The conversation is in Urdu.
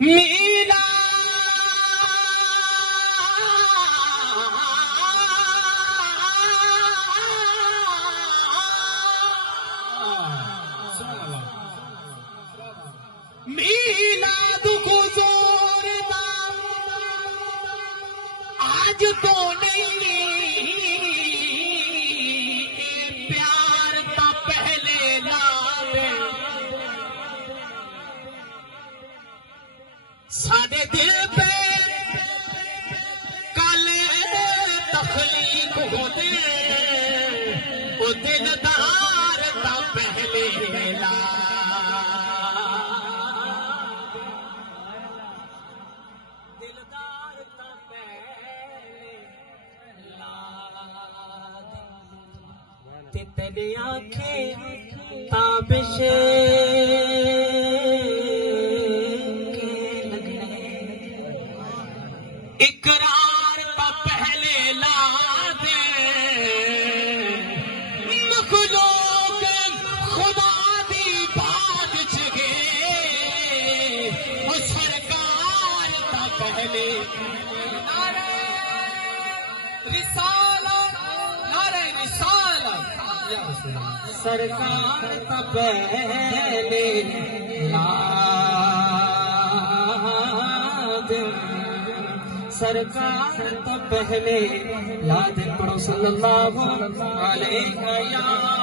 میلا میلاد گزور دا آج تو نہیں، پیار تا پہلے لاد سادے دل پہ کالے تخلیق ہوتے، وہ دلدار تا پہلے لاد تیری آنکھیں تابش کے لگنے، اقرار پا پہلے لا دے، مخلوق خدا دی بات چگے، وہ سرکار تا پہلے سرکار تا پہلے لاد، سرکار تا پہلے لاد، پڑھو صلی اللہ علیہ وسلم۔